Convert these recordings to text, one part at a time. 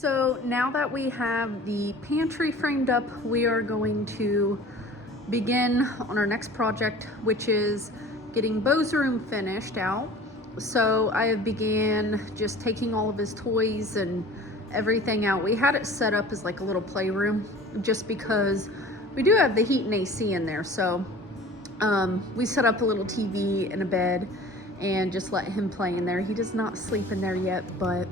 So now that we have the pantry framed up, we are going to begin on our next project, which is getting Bo's room finished out. So I have began just taking all of his toys and everything out. We had it set up as like a little playroom just because we do have the heat and AC in there. So we set up a little TV and a bed and just let him play in there. He does not sleep in there yet, but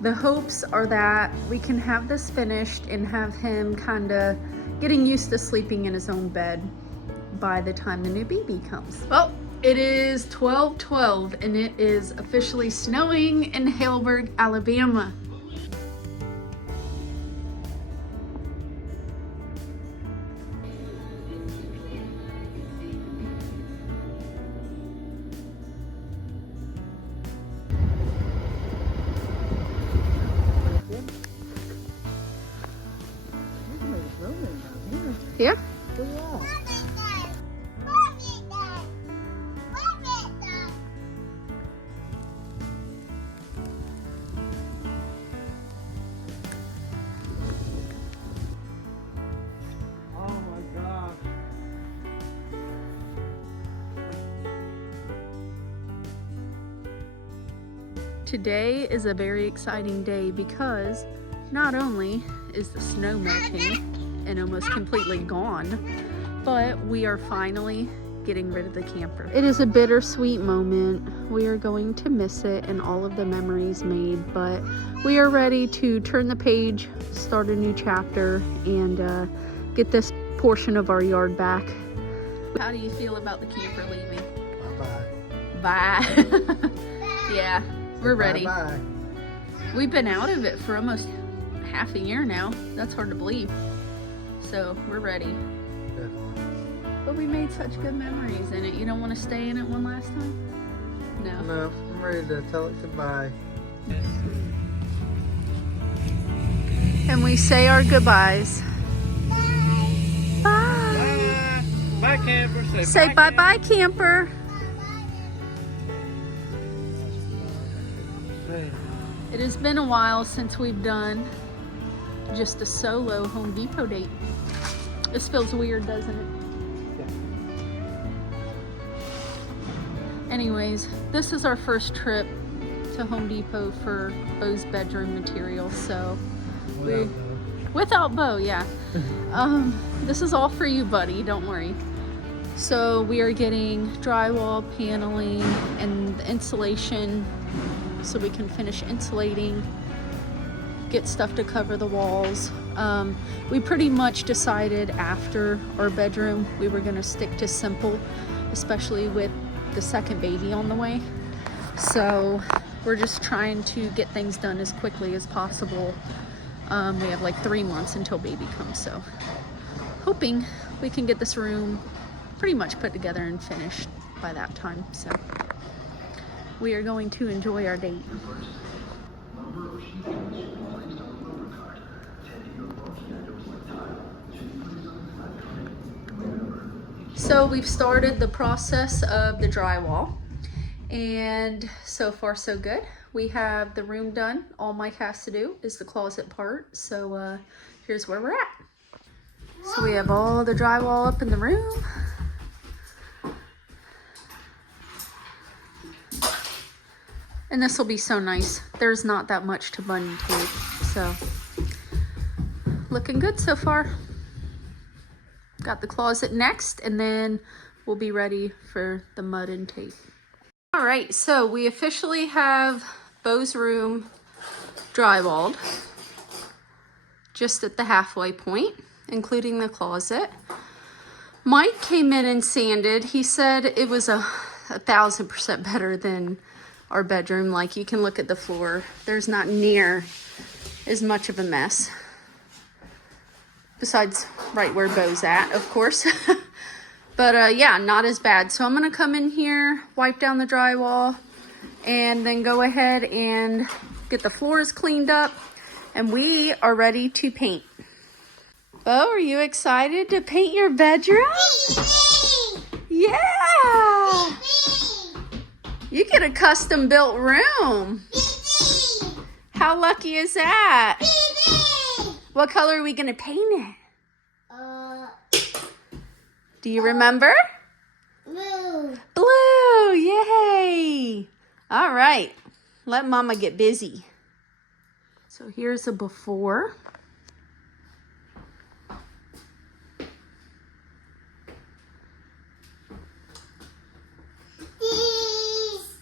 the hopes are that we can have this finished and have him kind of getting used to sleeping in his own bed by the time the new baby comes. Well, it is 12:12 and it is officially snowing in Haleburg, Alabama. Yeah? Today is a very exciting day because not only is the snow melting and almost completely gone, but we are finally getting rid of the camper. It is a bittersweet moment. We are going to miss it and all of the memories made, but we are ready to turn the page, start a new chapter, and get this portion of our yard back. How do you feel about the camper leaving? Bye. Bye. Yeah. We're ready. Bye-bye. We've been out of it for almost half a year now. That's hard to believe. So we're ready. Definitely. But we made such good memories in it. You don't want to stay in it one last time? No. No, I'm ready to tell it goodbye. And we say our goodbyes. Bye. Bye. Bye, camper. Say bye-bye, camper. It has been a while since we've done just a solo Home Depot date. This feels weird, doesn't it? Yeah. Anyways, this is our first trip to Home Depot for Bo's bedroom materials. So without Bo, yeah. This is all for you, buddy. Don't worry. So we are getting drywall, paneling, and the insulation, so we can finish insulating, get stuff to cover the walls. We pretty much decided after our bedroom we were gonna stick to simple, especially with the second baby on the way. So we're just trying to get things done as quickly as possible. We have like 3 months until baby comes, so hoping we can get this room pretty much put together and finished by that time. So we are going to enjoy our date. So we've started the process of the drywall, and so far so good. We have the room done. All Mike has to do is the closet part. So here's where we're at. So we have all the drywall up in the room. And this will be so nice. There's not that much to bungee tape, so looking good so far. Got the closet next, and then we'll be ready for the mud and tape. All right, so we officially have Bo's room drywalled, just at the halfway point, including the closet. Mike came in and sanded. He said it was 1,000% better than our bedroom. Like, you can look at the floor. There's not near as much of a mess. Besides right where Bo's at, of course. But yeah, not as bad. So I'm gonna come in here, wipe down the drywall, and then go ahead and get the floors cleaned up, and we are ready to paint. Bo, are you excited to paint your bedroom? Yeah! You get a custom built room. How lucky is that? Baby! What color are we gonna paint it? Do you remember? Blue. Blue, yay! All right, let Mama get busy. So here's a before. These.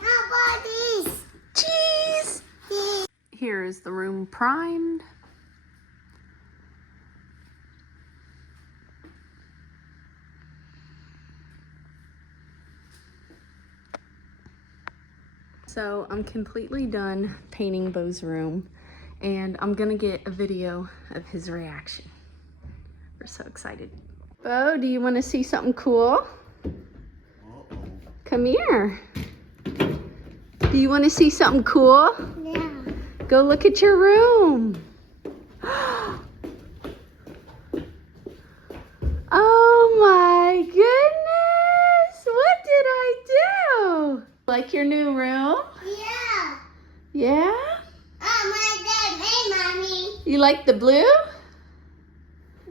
How about these? Cheese! Here is the room primed. So I'm completely done painting Beau's room, and I'm gonna get a video of his reaction. We're so excited. Beau, do you want to see something cool? Come here. Do you want to see something cool? Yeah. Go look at your room. Oh my goodness! What did I do? Like your new room? Yeah. Yeah? My dad made mommy. You like the blue?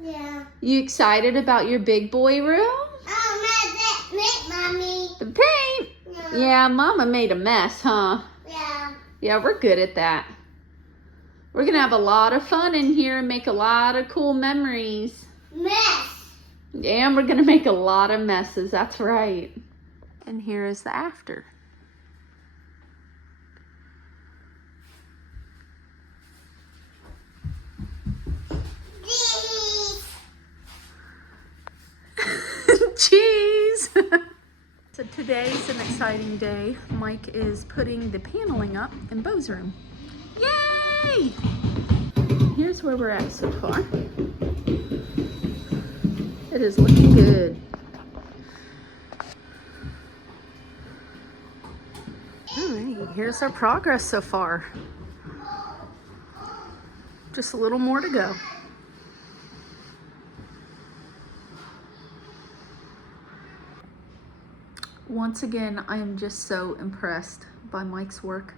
Yeah. You excited about your big boy room? My dad made mommy. The paint? Yeah, Mama made a mess, huh? Yeah. Yeah, we're good at that. We're gonna have a lot of fun in here and make a lot of cool memories. Mess. Yeah, and we're gonna make a lot of messes, that's right. And here is the after. These. Cheese! So today's an exciting day. Mike is putting the paneling up in Beau's room. Yay! Here's where we're at so far. It is looking good. Alright, here's our progress so far. Just a little more to go. Once again, I am just so impressed by Mike's work.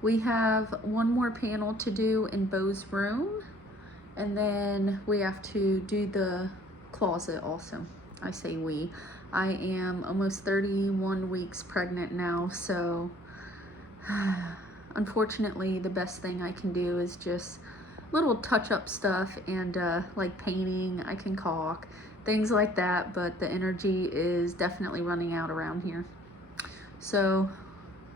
We have one more panel to do in Beau's room, and then we have to do the closet also. I say we. I am almost 31 weeks pregnant now, so unfortunately the best thing I can do is just little touch-up stuff and like painting. I can caulk, things like that, but the energy is definitely running out around here. So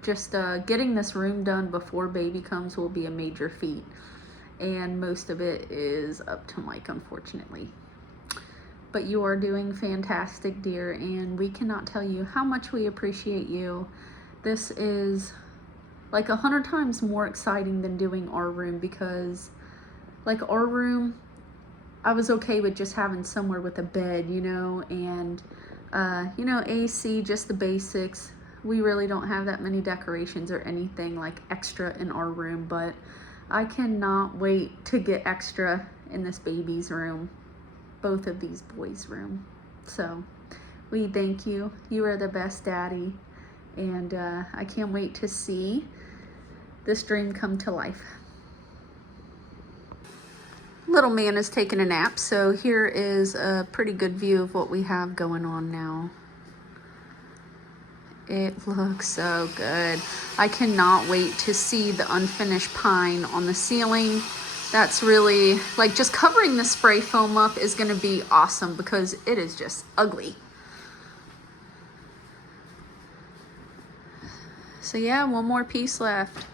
just getting this room done before baby comes will be a major feat, and most of it is up to Mike, unfortunately. But you are doing fantastic, dear, and we cannot tell you how much we appreciate you. This is like 100 times more exciting than doing our room, because like our room, I was okay with just having somewhere with a bed, you know, and you know, AC, just the basics. We really don't have that many decorations or anything like extra in our room, but I cannot wait to get extra in this baby's room, both of these boys' room. So we thank you. You are the best daddy, and I can't wait to see this dream come to life. Little man is taking a nap, so here is a pretty good view of what we have going on now. It looks so good. I cannot wait to see the unfinished pine on the ceiling. That's really, like, just covering the spray foam up is gonna be awesome because it is just ugly. So yeah, one more piece left.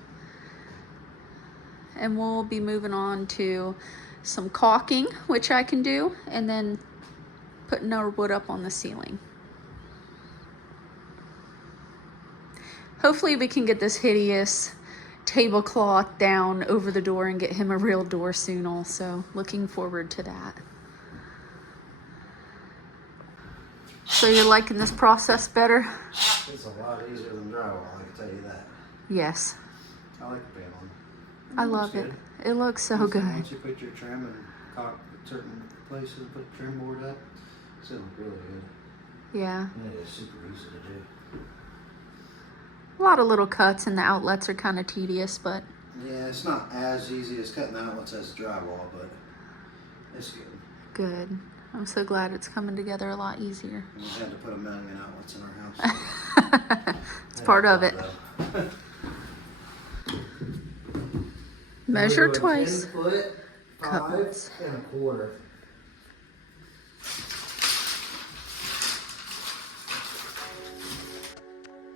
And we'll be moving on to some caulking, which I can do, and then putting our wood up on the ceiling. Hopefully we can get this hideous tablecloth down over the door and get him a real door soon also. Looking forward to that. So you're liking this process better? It's a lot easier than drywall, I can tell you that. Yes. I like the paneling. I love it. It looks so good. Once you put your trim and caulk certain places, put the trim board up, it's gonna look really good. Yeah. And it is super easy to do. A lot of little cuts and the outlets are kind of tedious, but Yeah, it's not as easy as cutting the outlets as drywall, but it's good. good. I'm so glad it's coming together a lot easier. And we had to put 1 million outlets in our house. It's part of it. Measure twice. 10 foot, 5 Cutlets. and a quarter.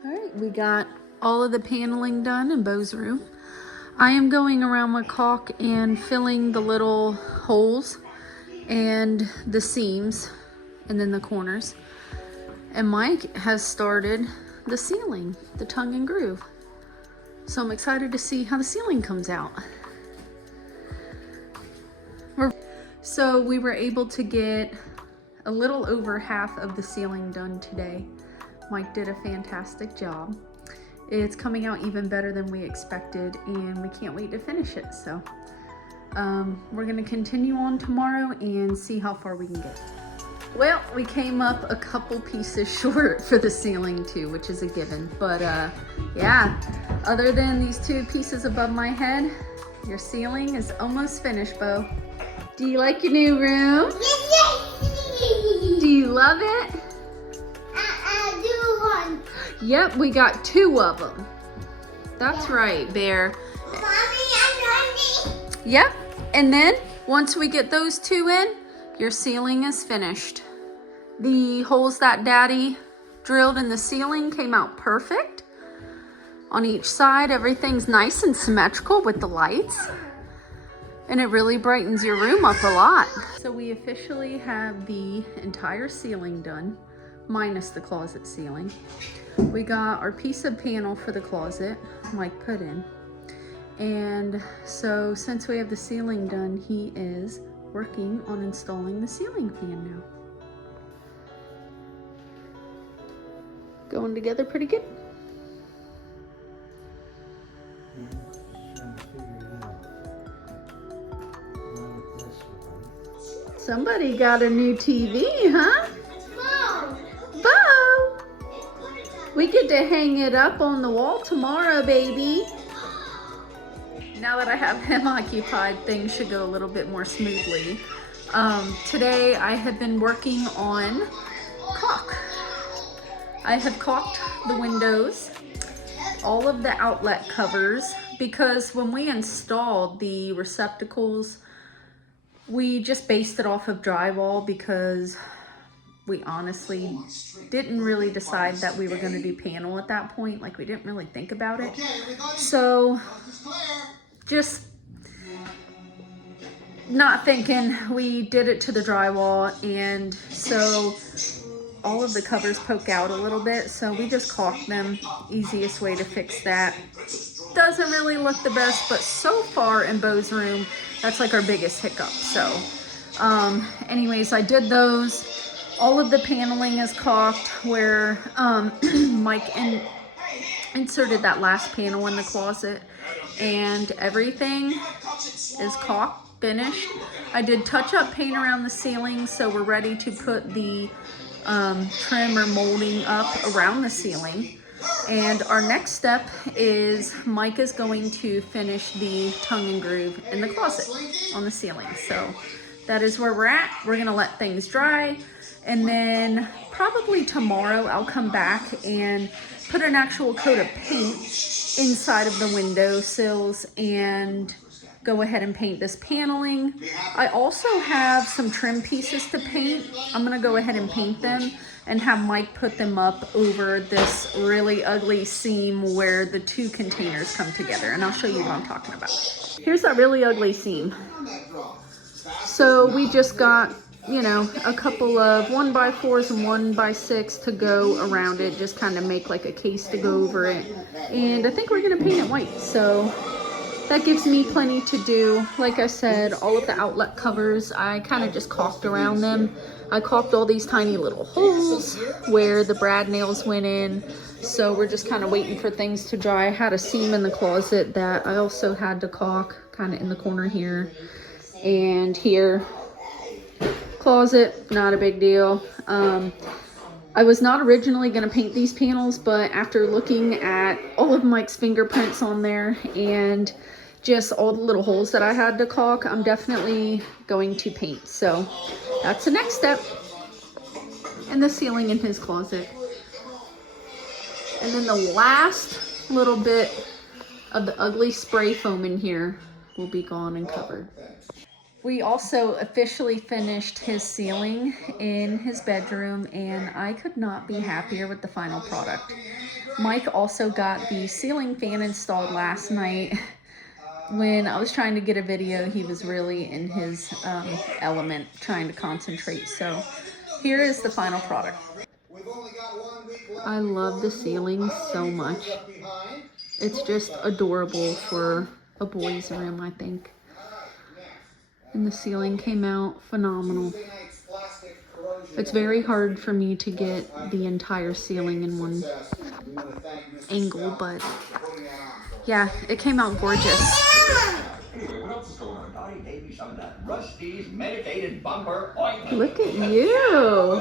All right, we got all of the paneling done in Beau's room. I am going around with caulk and filling the little holes and the seams and then the corners. And Mike has started the ceiling, the tongue and groove. So I'm excited to see how the ceiling comes out. So we were able to get a little over half of the ceiling done today. Mike did a fantastic job. It's coming out even better than we expected, and we can't wait to finish it. So we're gonna continue on tomorrow and see how far we can get. Well, we came up a couple pieces short for the ceiling too, which is a given. But yeah, other than these 2 pieces above my head, your ceiling is almost finished, Beau. Do you like your new room? Do you love it? I do one. Yep, we got 2 of them. That's right, Bear. Mommy, I'm ready. Yep, and then once we get those 2 in, your ceiling is finished. The holes that Daddy drilled in the ceiling came out perfect. On each side, everything's nice and symmetrical with the lights. And it really brightens your room up a lot. So we officially have the entire ceiling done, minus the closet ceiling. We got our piece of panel for the closet Mike put in. And so since we have the ceiling done, he is working on installing the ceiling fan now. Going together pretty good. Somebody got a new TV, huh? Beau! We get to hang it up on the wall tomorrow, baby. Now that I have him occupied, things should go a little bit more smoothly. Today I have been working on caulk. I have caulked the windows, all of the outlet covers, because when we installed the receptacles, we just based it off of drywall because we honestly didn't really decide that we were going to do panel at that point. Like, we didn't really think about it. So just not thinking, we did it to the drywall, and so all of the covers poke out a little bit, so we just caulked them. Easiest way to fix that. Doesn't really look the best, but so far in Beau's room, that's like our biggest hiccup. So anyways, I did those. All of the paneling is caulked where Mike inserted that last panel in the closet, and everything is caulked, finished. I did touch-up paint around the ceiling, so we're ready to put the trim or molding up around the ceiling. And our next step is Mike is going to finish the tongue and groove in the closet on the ceiling. So that is where we're at. We're gonna let things dry, and then probably tomorrow I'll come back and put an actual coat of paint inside of the window sills and go ahead and paint this paneling. I also have some trim pieces to paint. I'm gonna go ahead and paint them and have Mike put them up over this really ugly seam where the 2 containers come together, and I'll show you what I'm talking about. Here's that really ugly seam. So we just got, you know, a couple of 1x4s and 1x6 to go around it, just kind of make like a case to go over it. And I think we're gonna paint it white, so that gives me plenty to do. Like I said, all of the outlet covers, I kind of just caulked around them. I caulked all these tiny little holes where the brad nails went in. So we're just kind of waiting for things to dry. I had a seam in the closet that I also had to caulk, kind of in the corner here and here. Closet, not a big deal. I was not originally going to paint these panels, but after looking at all of Mike's fingerprints on there and just all the little holes that I had to caulk, I'm definitely going to paint. So that's the next step. And the ceiling in his closet. And then the last little bit of the ugly spray foam in here will be gone and covered. We also officially finished his ceiling in his bedroom, and I could not be happier with the final product. Mike also got the ceiling fan installed last night. When I was trying to get a video, he was really in his element, trying to concentrate. So here is the final product. I love the ceiling so much. It's just adorable for a boys' room, I think. And the ceiling came out phenomenal. It's very hard for me to get the entire ceiling in one angle, but yeah, it came out gorgeous. Look at you.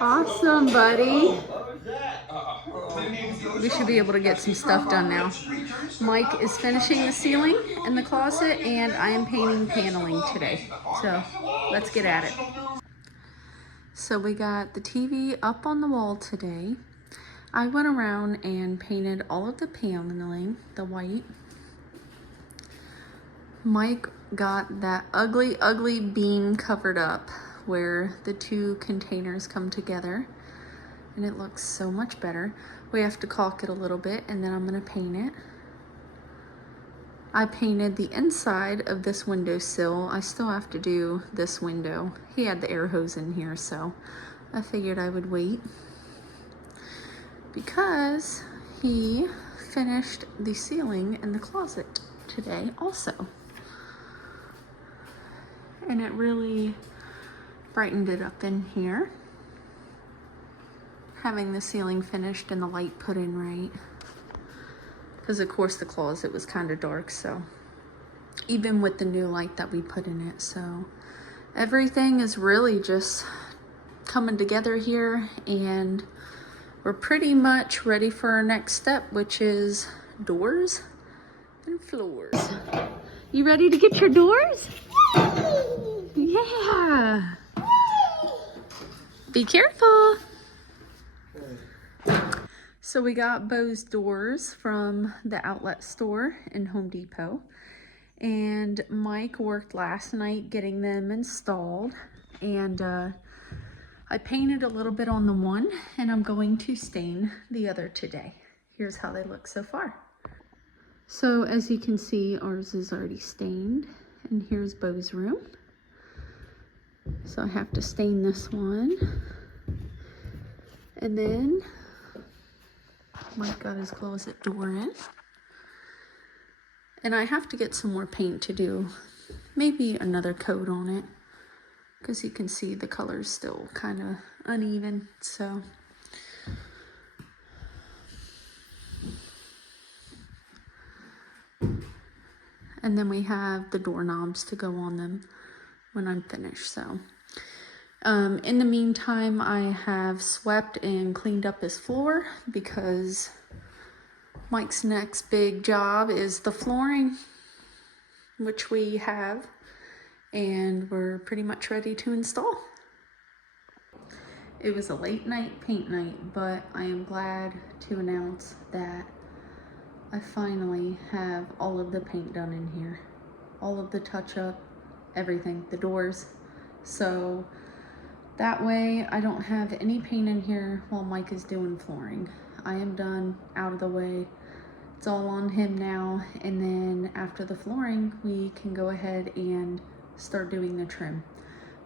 Awesome, buddy. We should be able to get some stuff done now. Mike is finishing the ceiling in the closet, and I am painting paneling today. So let's get at it. So we got the TV up on the wall today. I went around and painted all of the paneling, the white. Mike got that ugly, ugly beam covered up where the two containers come together, and it looks so much better. We have to caulk it a little bit, and then I'm gonna paint it. I painted the inside of this windowsill. I still have to do this window. He had the air hose in here, so I figured I would wait because he finished the ceiling in the closet today also. And it really brightened it up in here. Having the ceiling finished and the light put in right. Because of course the closet was kind of dark, so even with the new light that we put in it. So everything is really just coming together here, and we're pretty much ready for our next step, which is doors and floors. You ready to get your doors? Yeah. Be careful. So we got Bo's doors from the outlet store in Home Depot, and Mike worked last night getting them installed, and I painted a little bit on the one, and I'm going to stain the other today. Here's how they look so far. So as you can see, ours is already stained, and here's Bo's room. So I have to stain this one, and then Mike got his closet door in. And I have to get some more paint to do maybe another coat on it, because you can see the color's still kind of uneven. So and then we have the doorknobs to go on them when I'm finished. So in the meantime, I have swept and cleaned up his floor, because Mike's next big job is the flooring, which we have, and we're pretty much ready to install. It was a late night paint night, but I am glad to announce that I finally have all of the paint done in here. All of the touch up, everything, the doors. So that way I don't have any paint in here while Mike is doing flooring. I am done, out of the way. It's all on him now, and then after the flooring, we can go ahead and start doing the trim,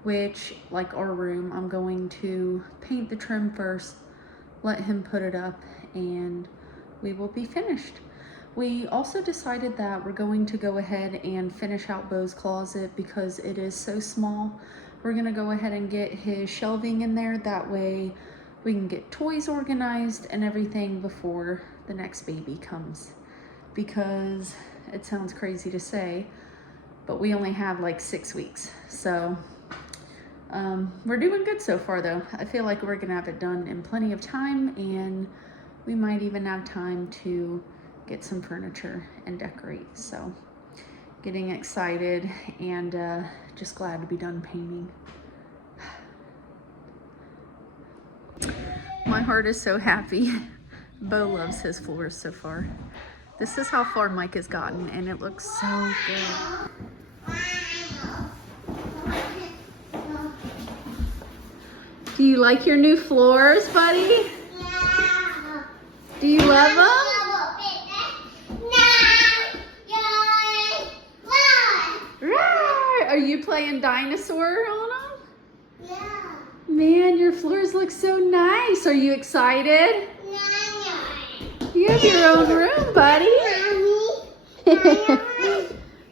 which, like our room, I'm going to paint the trim first, let him put it up, and we will be finished. We also decided that we're going to go ahead and finish out Bo's closet because it is so small. We're gonna go ahead and get his shelving in there. That way we can get toys organized and everything before the next baby comes. Because it sounds crazy to say, but we only have like 6 weeks. So We're doing good so far though. I feel like we're gonna have it done in plenty of time, and we might even have time to get some furniture and decorate. So getting excited and just glad to be done painting. My heart is so happy. Bo loves his floors so far. This is how far Mike has gotten, and it looks so good. Do you like your new floors, buddy? Yeah. Do you love them? Right. Are you playing dinosaur on them? Yeah. Man, your floors look so nice. Are you excited? You have your own room, buddy.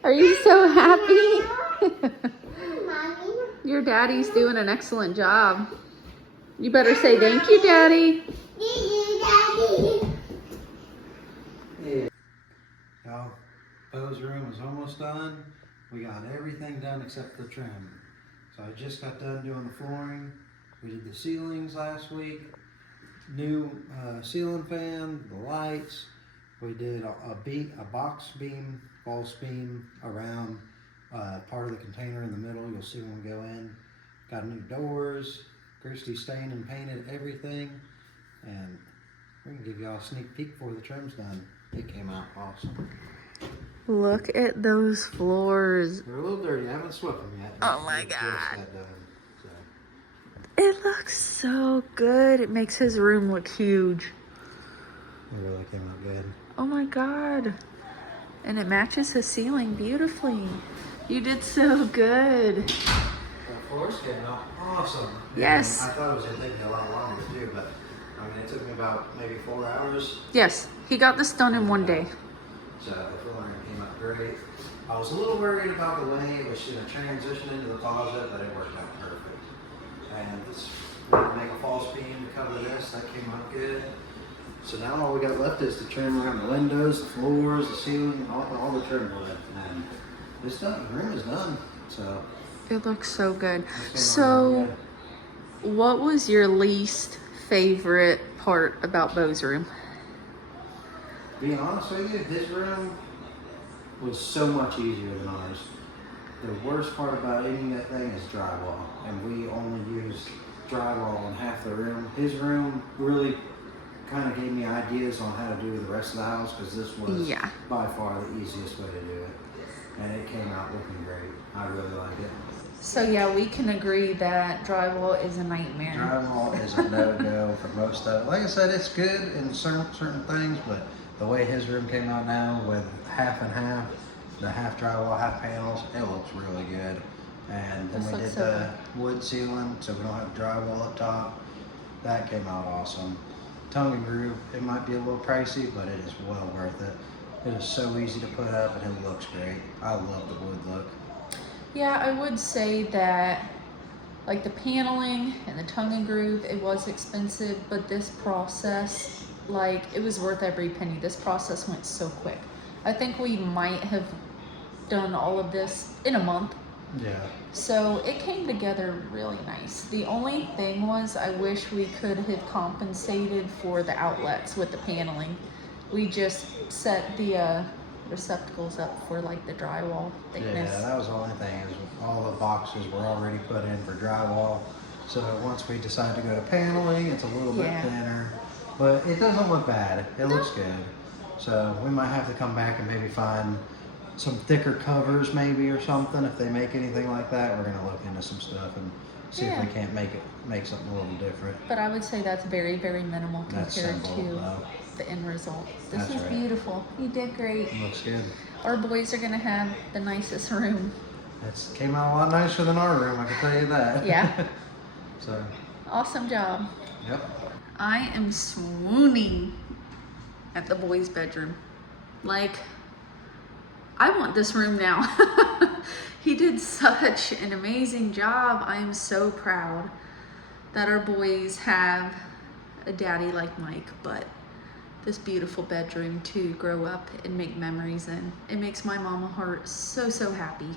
Are you so happy? Your daddy's doing an excellent job. You better say thank you, Daddy. Yeah. Y'all, Bo's room is almost done. We got everything done except the trim. So I just got done doing the flooring. We did the ceilings last week. New ceiling fan, the lights. We did a box beam, false beam around part of the container in the middle. You'll see when we go in. Got new doors. Christy stained and painted everything. And we're gonna give y'all a sneak peek before the trim's done. It came out awesome. Look at those floors. They're a little dirty. I haven't swept them yet. Oh my Just God. got done, so. It looks so good. It makes his room look huge. It really came out good. Oh my God. And it matches his ceiling beautifully. You did so good. The floors came out awesome. Yes. I thought it was going to take me a lot longer to do, but I mean, it took me about maybe 4 hours. Yes, he got this done in one day. So the flooring came out great. I was a little worried about the way it was going to transition into the closet, but it worked out perfect. And we're going to make a false beam to cover this. That came out good. So now all we got left is to trim around the windows, the floors, the ceiling, all the trim wood. And it's done. The room is done. So It looks so good. it's came out So, really good. what was your least favorite part about Bo's room? Being honest with you, his room was so much easier than ours. The worst part about any of that thing is drywall, and we only used drywall in half the room. His room really kind of gave me ideas on how to do the rest of the house, because this was Yeah. by far the easiest way to do it, and it came out looking great. I really like it. So yeah, we can agree that drywall is a nightmare. Drywall is a no-go for most of it. Like I said, it's good in certain things, but the way his room came out now with half and half, the half drywall, half panels, it looks really good. And then This we looks did so the wood ceiling, so we don't have drywall up top. That came out awesome. Tongue and groove, it might be a little pricey, but it is well worth it. It is so easy to put up, and it looks great. I love the wood look. Yeah, I would say that like the paneling and the tongue and groove, it was expensive, but this process, like, it was worth every penny. This process went so quick. I think we might have done all of this in a month. Yeah. So it came together really nice. The only thing was I wish we could have compensated for the outlets with the paneling. We just set the receptacles up for like the drywall thickness. Yeah, that was the only thing, is all the boxes were already put in for drywall. So once we decide to go to paneling, it's a little bit Yeah. thinner, but it doesn't look bad. It looks good. So we might have to come back and maybe find some thicker covers maybe or something. If they make anything like that, we're gonna look into some stuff and see if we Yeah. can't make something a little different. But I would say that's very, very minimal That's compared simple, to though. the end result. This That's is right. beautiful. You did great. It looks good. Our boys are gonna have the nicest room. It's came out a lot nicer than our room, I can tell you that. Yeah. So, Awesome job. yep. I am swooning at the boys' bedroom. Like, I want this room now. He did such an amazing job. I am so proud that our boys have a daddy like Mike, but this beautiful bedroom to grow up and make memories in. It makes my mama heart so, so happy.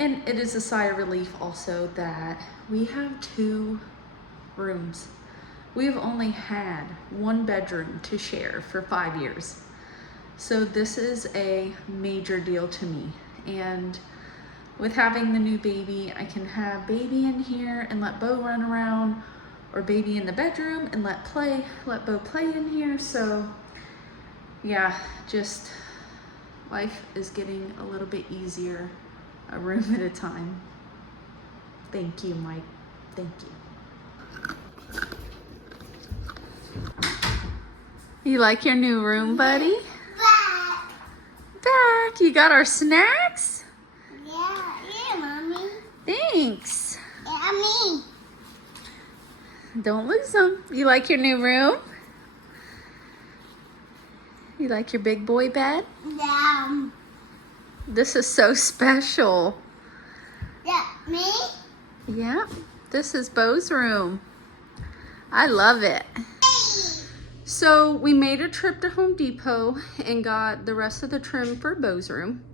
And it is a sigh of relief also that we have 2 rooms. We've only had 1 bedroom to share for 5 years. So this is a major deal to me. And with having the new baby, I can have baby in here and let Bo run around, or baby in the bedroom and let Bo play in here. So yeah, just life is getting a little bit easier, a room at a time. Thank you, Mike. Thank you. You like your new room, buddy? Back. You got our snacks? Yeah, mommy. Thanks. Yeah, me. Don't lose them. You like your new room? You like your big boy bed? Yeah. This is so special. Yeah, me. Yeah, this is Bo's room. I love it. So we made a trip to Home Depot and got the rest of the trim for Bo's room.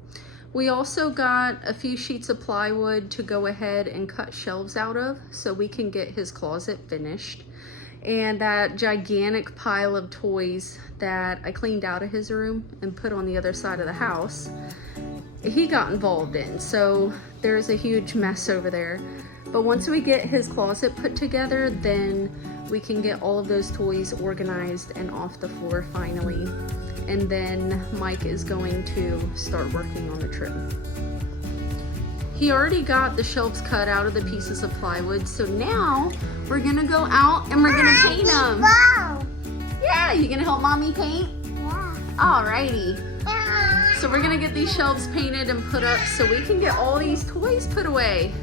We also got a few sheets of plywood to go ahead and cut shelves out of so we can get his closet finished. And that gigantic pile of toys that I cleaned out of his room and put on the other side of the house, he got involved in. So there's a huge mess over there. But once we get his closet put together, then we can get all of those toys organized and off the floor finally. And then Mike is going to start working on the trim. He already got the shelves cut out of the pieces of plywood, so now we're gonna go out and we're gonna paint them. Wow. Yeah, you gonna help mommy paint? Yeah. Alrighty. So we're gonna get these shelves painted and put up so we can get all these toys put away.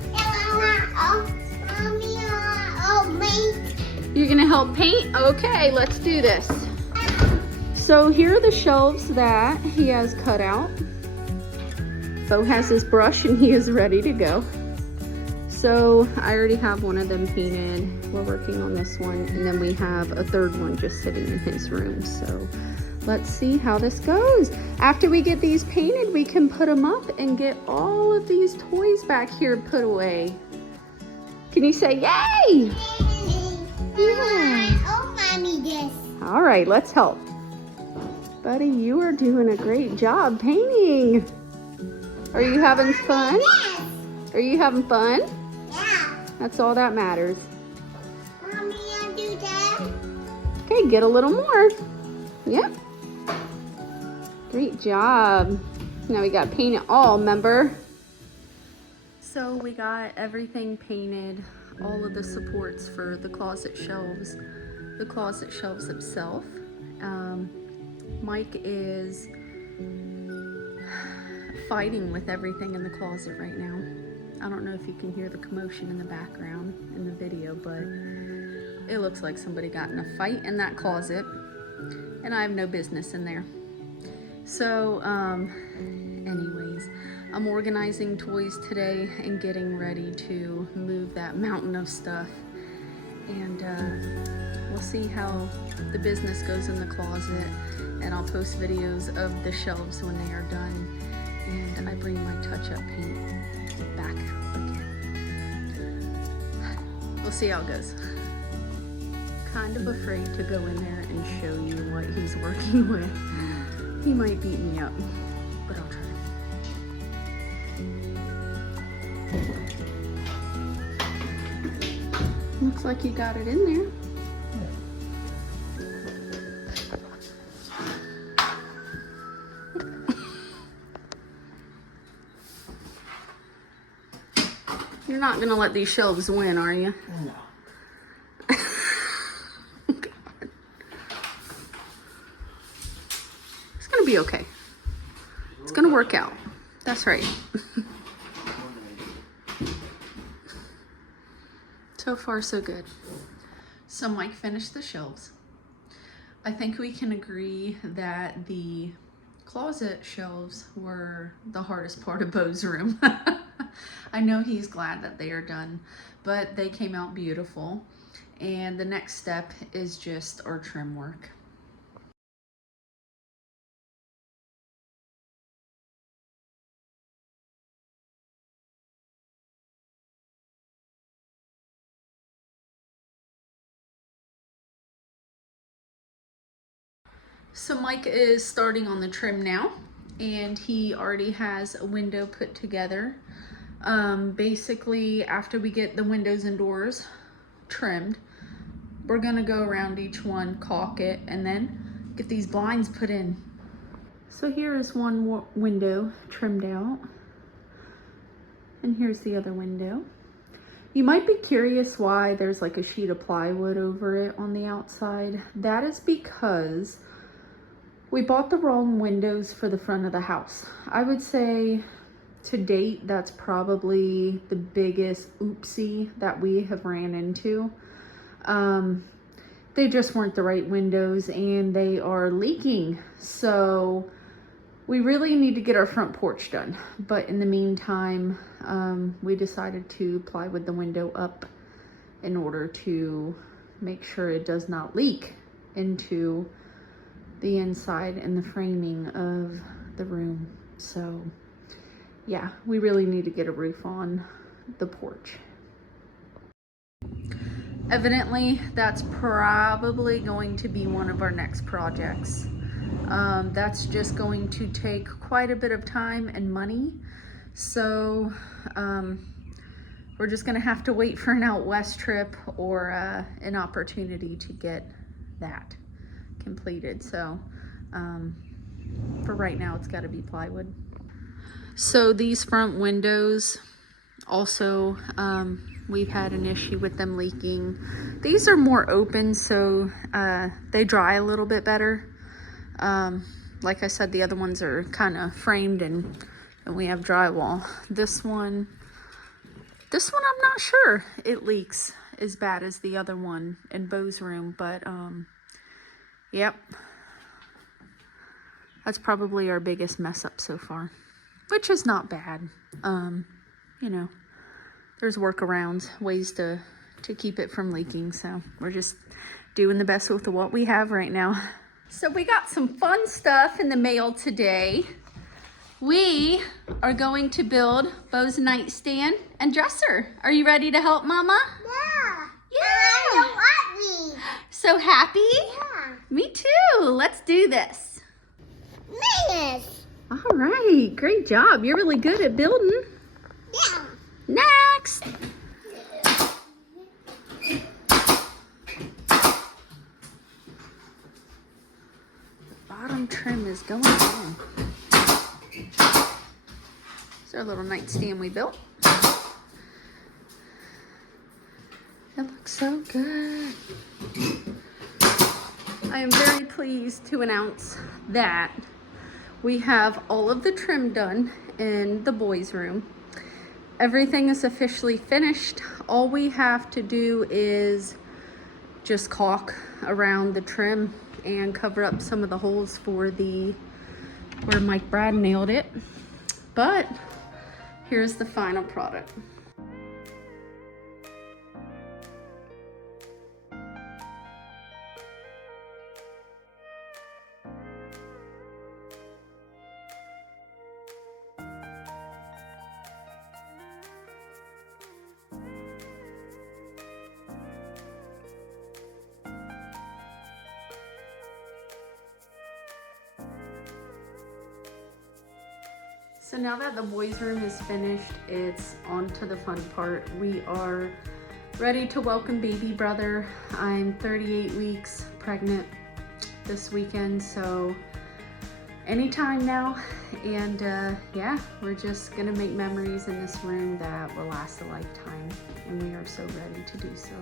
You're gonna help paint? Okay, let's do this. So here are the shelves that he has cut out. Bo has his brush and he is ready to go. So I already have one of them painted. We're working on this one, and then we have a third one just sitting in his room. So let's see how this goes. After we get these painted, we can put them up and get all of these toys back here put away. Can you say yay? Yeah. Oh, mommy, this. All right, let's help. Buddy, you are doing a great job painting. Are you having fun? Yes. Are you having fun? Yeah. That's all that matters. Mommy, I do that. Okay, get a little more. Yep. Great job. Now we got to paint it all, remember? So we got everything painted, all of the supports for the closet shelves itself. Mike is fighting with everything in the closet right now. I don't know if you can hear the commotion in the background in the video, but it looks like somebody got in a fight in that closet, and I have no business in there. So, anyways, I'm organizing toys today and getting ready to move that mountain of stuff, and we'll see how the business goes in the closet, and I'll post videos of the shelves when they are done, and I bring my touch-up paint back again. We'll see how it goes. Kind of afraid to go in there and show you what he's working with. He might beat me up, but I'll try. Looks like you got it in there. You're not gonna let these shelves win, are you? No. God. It's gonna be okay. It's gonna work out. That's right. So far, so good. So Mike finished the shelves. I think we can agree that the closet shelves were the hardest part of Bo's room. I know he's glad that they are done, but they came out beautiful. And the next step is just our trim work. So Mike is starting on the trim now, and he already has a window put together. Basically, after we get the windows and doors trimmed, we're gonna go around each one, caulk it, and then get these blinds put in. So here is one window trimmed out, and here's the other window. You might be curious why there's like a sheet of plywood over it on the outside. That is because we bought the wrong windows for the front of the house. I would say to date, that's probably the biggest oopsie that we have ran into. They just weren't the right windows and they are leaking. So we really need to get our front porch done. But in the meantime, we decided to plywood the window up in order to make sure it does not leak into the inside and the framing of the room. So yeah, we really need to get a roof on the porch. Evidently, that's probably going to be one of our next projects. That's just going to take quite a bit of time and money. So we're just gonna have to wait for an out west trip or an opportunity to get that completed. So for right now, it's gotta be plywood. So these front windows also, we've had an issue with them leaking. These are more open, so they dry a little bit better. Like I said, the other ones are kind of framed and we have drywall. This one I'm not sure it leaks as bad as the other one in Beau's room, but yep. That's probably our biggest mess up so far, which is not bad. You know, there's workarounds, ways to keep it from leaking. So we're just doing the best with what we have right now. So we got some fun stuff in the mail today. We are going to build Beau's nightstand and dresser. Are you ready to help Mama? Yeah. Yeah. You want me? So happy? Yeah. Me too. Let's do this. Minus. All right, great job. You're really good at building. Yeah. Next. Bottom trim is going on. It's our little nightstand we built. It looks so good. I am very pleased to announce that we have all of the trim done in the boys' room. Everything is officially finished. All we have to do is just caulk around the trim and cover up some of the holes for where Mike Brad nailed it. But here's the final product. So now that the boys' room is finished, it's on to the fun part. We are ready to welcome baby brother. I'm 38 weeks pregnant this weekend, so anytime now. And yeah, we're just gonna make memories in this room that will last a lifetime, and we are so ready to do so.